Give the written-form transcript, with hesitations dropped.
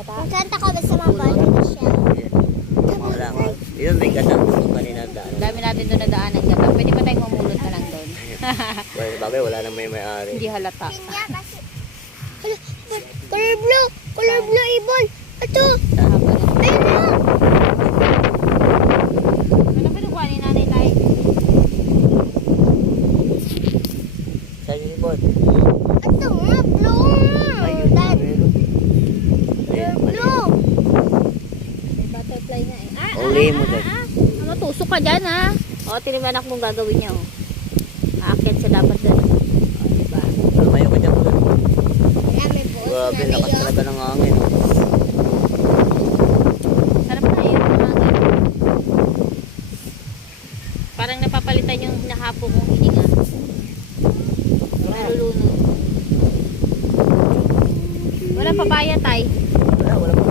Punta ka ba sa mabalik siya? Wala ka. Yun, may gatang doon kanina daan. Dami natin doon na daanan dyan. Pwede pa tayong mamulot na lang doon. Well, bagay, wala nang may-ari. Hindi halata. Kanya kasi. Hala, color blue! Color blue ibon! Ito! Ayun na! Ano pinukuha ni Nanay Lai? Saan yung ibon? Ito nga, blue nga! Ayun na, meron. Ayun, Blue! May butterfly na eh. Uli mo dyan. Matusok ka dyan ha. O, tiniman ako mong gagawin niya o. Aakyat siya dapat doon. O, diba? Lumayo ka dyan muna. Wala, may boss Grabe, na lakas mayo. talaga ng hangin. Sarap na yun. Hangin. Parang napapalitan yung nahapo kong hininga. Nalulunod. Wala papaya tay. Wala pa.